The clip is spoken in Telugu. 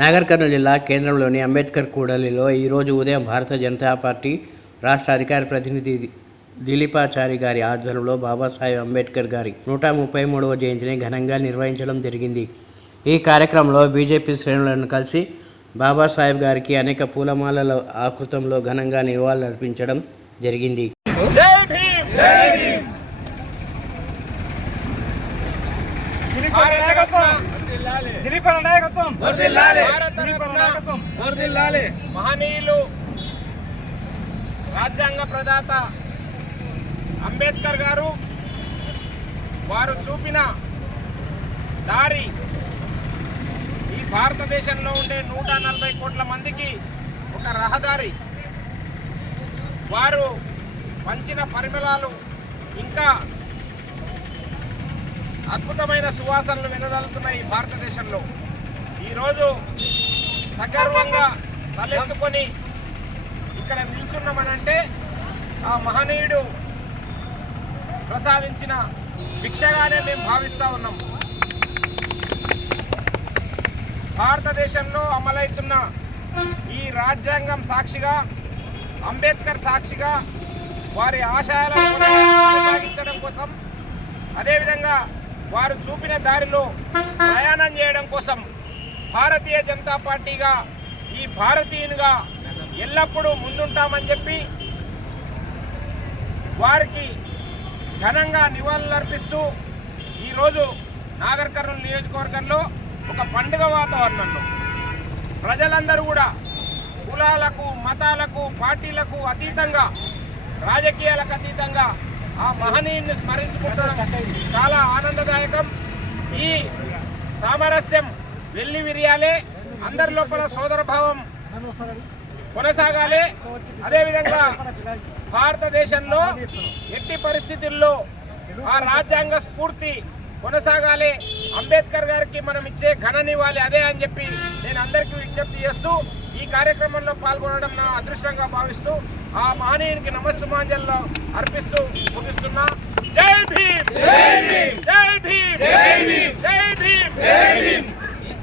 నాగర్ కర్నూలు జిల్లా కేంద్రంలోని అంబేద్కర్ కూడలిలో ఈరోజు ఉదయం భారత జనతా పార్టీ రాష్ట్ర అధికార ప్రతినిధి దిలీపాచారి గారి ఆధ్వర్యంలో బాబాసాహెబ్ అంబేద్కర్ గారి నూట ముప్పై మూడవ జయంతిని ఘనంగా నిర్వహించడం జరిగింది. ఈ కార్యక్రమంలో బీజేపీ శ్రేణులను కలిసి బాబాసాహెబ్ గారికి అనేక పూలమాలల ఆకృతంలో ఘనంగా నివాళులర్పించడం జరిగింది. జై నాయకత్వం మహనీయులు రాజ్యాంగ ప్రదాత అంబేద్కర్ గారు వారు చూపిన దారి ఈ భారతదేశంలో ఉండే నూట నలభై కోట్ల మందికి ఒక రహదారి. వారు పంచిన పరిమళాలు ఇంకా అద్భుతమైన సువాసనలు వెదజల్లుతున్నాయి భారతదేశంలో. ఈరోజు సగర్వంగా తలెత్తుకొని ఇక్కడ నిల్చున్నామనంటే ఆ మహనీయుడు ప్రసాదించిన భిక్షగానే మేము భావిస్తూ ఉన్నాం. భారతదేశంలో అమలవుతున్న ఈ రాజ్యాంగం సాక్షిగా అంబేద్కర్ సాక్షిగా వారి ఆశయాలను కొనసాగించడం కోసం అదేవిధంగా వారు చూపిన దారిలో ప్రయాణం చేయడం కోసం భారతీయ జనతా పార్టీగా ఈ భారతీయునిగా ఎల్లప్పుడూ ముందుంటామని చెప్పి వారికి ఘనంగా నివాళులర్పిస్తూ ఈరోజు నాగర్ కర్నూలు నియోజకవర్గంలో ఒక పండుగ వాతావరణంలో ప్రజలందరూ కూడా కులాలకు మతాలకు పార్టీలకు అతీతంగా రాజకీయాలకు అతీతంగా ఆ మహనీయుని స్మరించుకుంటడం చాలా ఆనందదాయకం. ఈ సామరస్యం వెళ్ళి విరియాలే అందరి లోపల సోదరభావం కొనసాగాలి. అదేవిధంగా భారతదేశంలో ఎట్టి పరిస్థితుల్లో ఆ రాజ్యాంగ స్ఫూర్తి కొనసాగాలి. అంబేద్కర్ గారికి మనం ఇచ్చే ఘన అదే అని చెప్పి నేను అందరికీ విజ్ఞప్తి చేస్తూ ఈ కార్యక్రమంలో పాల్గొనడం నా అదృష్టంగా భావిస్తూ ఆ మహనీయునికి నమస్సుమాంజల్లో అర్పిస్తూ ముగిస్తున్నా. జై జై భీమ్!